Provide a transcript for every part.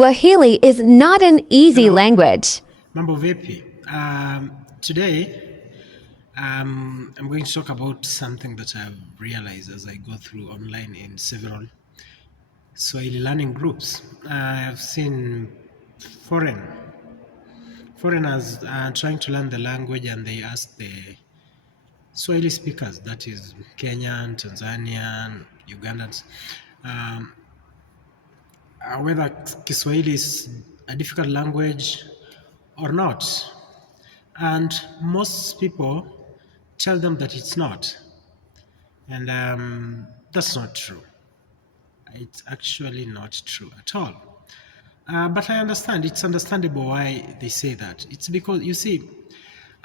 Swahili is not an easy Hello, language. mambo vipi? Today, I'm going to talk about something that I've realized as I go through online in several Swahili learning groups. I've seen foreign foreigners trying to learn the language, and they ask the Swahili speakers, that is Kenyan, Tanzanian, Ugandans, um, whether Kiswahili is a difficult language or not. And most people tell them that it's not. And that's not true. It's actually not true at all. But I understand, it's understandable why they say that. It's because, you see,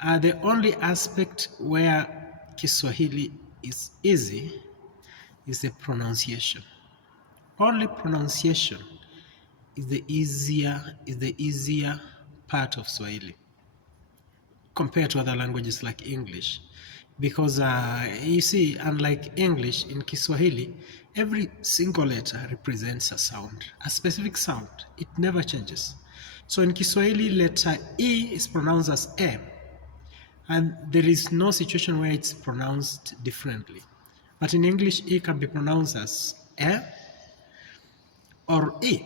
the only aspect where Kiswahili is easy is the pronunciation. Only pronunciation is the easier part of Swahili compared to other languages like English. Because you see, unlike English, in Kiswahili, every single letter represents a sound, a specific sound. It never changes. So in Kiswahili, letter E is pronounced as E, and there is no situation where it's pronounced differently. But in English, E can be pronounced as E or E.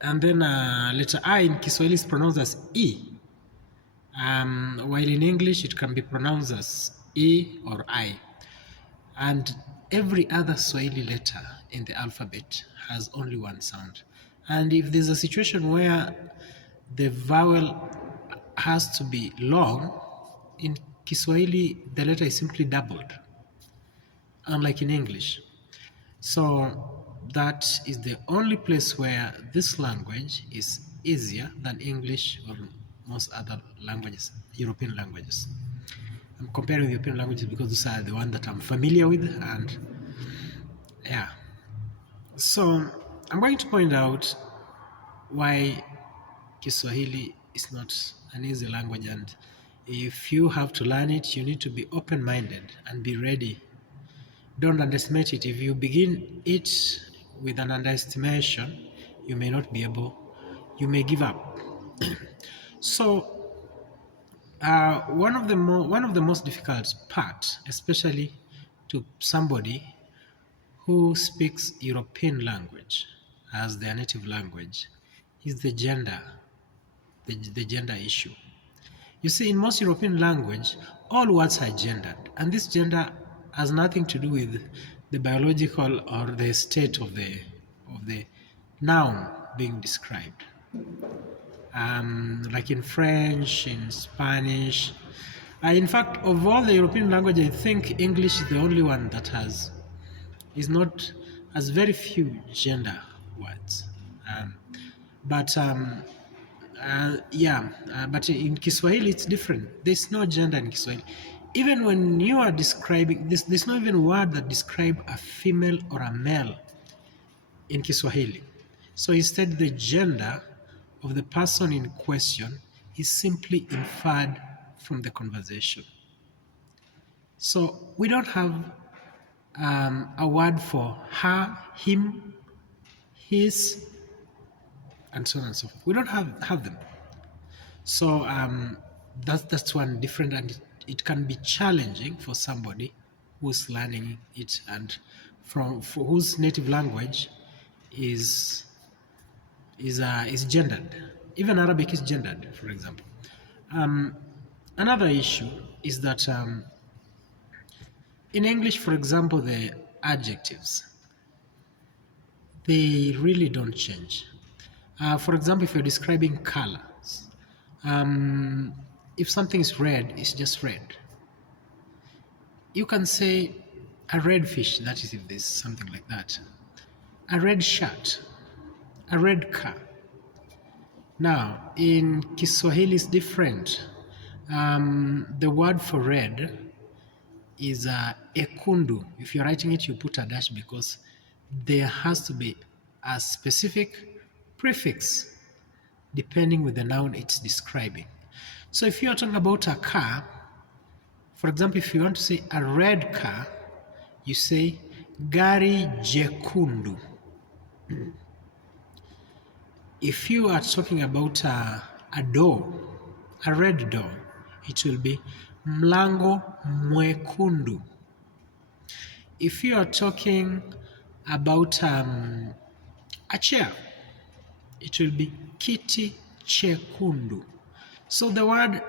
And then letter I in Kiswahili is pronounced as E. While in English, it can be pronounced as E or I. And every other Swahili letter in the alphabet has only one sound. And if there's a situation where the vowel has to be long, in Kiswahili, the letter is simply doubled, unlike in English. So that is the only place where this language is easier than English or most other languages, European languages. I'm comparing European languages because those are the ones that I'm familiar with, and yeah. So I'm going to point out why Kiswahili is not an easy language, and if you have to learn it, you need to be open-minded and be ready. Don't underestimate it. If you begin it with an underestimation, you may not be able, you may give up. So one of the most difficult part, especially to somebody who speaks European language as their native language, is the gender issue. You see, in most European language, all words are gendered, and this gender has nothing to do with the biological or the state of the noun being described. Like in French, in Spanish. In fact, of all the European languages, I think English is the only one that has very few gender words. But but in Kiswahili it's different. There's no gender in Kiswahili. Even when you are describing this, there's not even a word that describe a female or a male in Kiswahili. So instead, the gender of the person in question is simply inferred from the conversation. So we don't have a word for her, him, his, and so on and so forth. We don't have them. So that's one different, and it can be challenging for somebody who's learning it and for whose native language is gendered. Even Arabic is gendered, for example. Another issue is that in English, for example, the adjectives, they really don't change. For example, if you're describing colors, if something is red, it's just red. You can say a red fish, that is if there's something like that. A red shirt, a red car. Now, in Kiswahili is different. The word for red is ekundu. If you're writing it, you put a dash because there has to be a specific prefix depending with the noun it's describing. So if you're talking about a car, for example, if you want to say a red car, you say gari jekundu. If you are talking about a door, a red door, it will be mlango mwekundu. If you are talking about a chair, it will be kiti chekundu. So the word,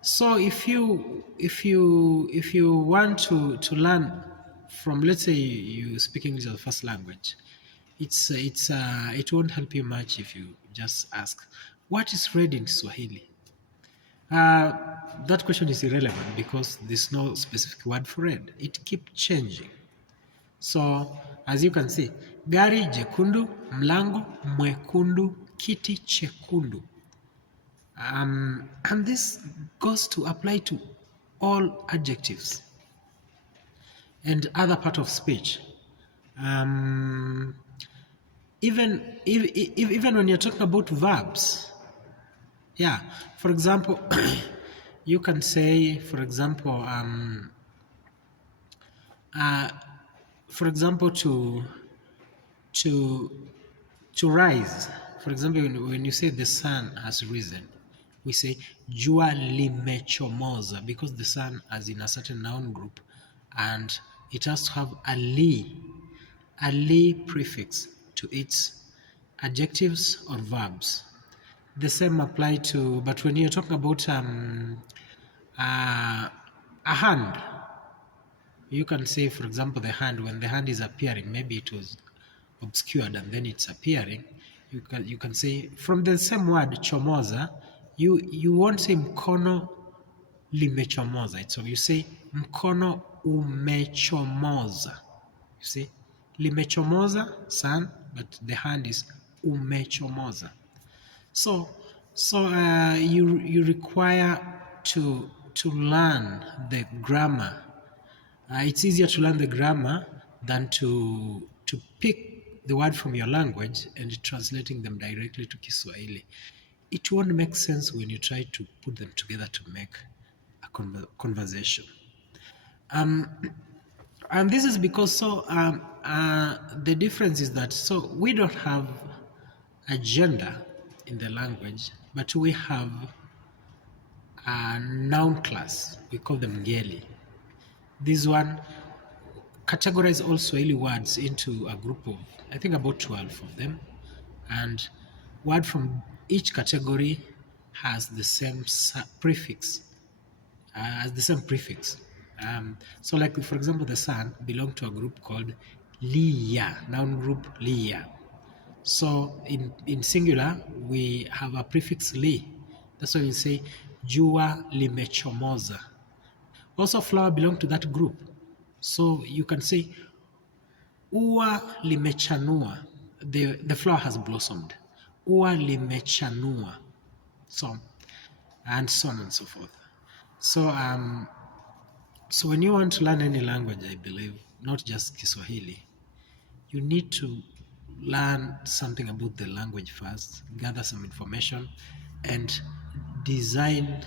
so if you want to learn from, let's say you speak English as a first language, it won't help you much if you just ask, what is red in Swahili? Uh, that question is irrelevant because there's no specific word for red. It keeps changing. So as you can see, gari jekundu, mlango mwekundu, kiti chekundu. And this goes to apply to all adjectives and other part of speech. Um, even when you're talking about verbs, yeah. For example, you can say, for example, to to rise. For example, when you say the sun has risen, we say jua limechomoza, because the sun is in a certain noun group and it has to have a li prefix to its adjectives or verbs. The same apply to, but when you're talking about a hand, you can say, for example, the hand, when the hand is appearing, maybe it was obscured and then it's appearing, you can say from the same word chomoza, you won't say mkono limechomoza. So you say mkono umechomoza. You see, limechomoza sun, but the hand is umechomoza. So you require to learn the grammar. It's easier to learn the grammar than to pick the word from your language and translating them directly to Kiswahili. It won't make sense when you try to put them together to make a conversation. And this is because the difference is that we don't have a gender in the language, but we have a noun class. We call them ngeli. This one categorize all Swahili words into a group of, I think, about 12 of them, and word from each category has the same prefix. So like, for example, the sun belonged to a group called Liya, noun group Liya. So in singular, we have a prefix li. That's why we say jua limechomoza. Also, flower belong to that group. So you can say ua limechanua. The flower has blossomed. Ua limechanua. So, and so on and so forth. So when you want to learn any language, I believe, not just Kiswahili, you need to learn something about the language first, gather some information, and design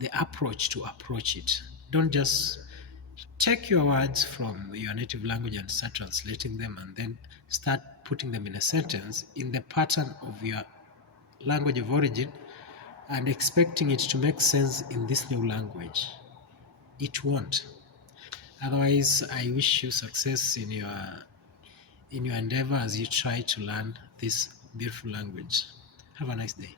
the approach to approach it. Don't just take your words from your native language and start translating them and then start putting them in a sentence in the pattern of your language of origin and expecting it to make sense in this new language. It won't. Otherwise, I wish you success in your endeavor as you try to learn this beautiful language. Have a nice day.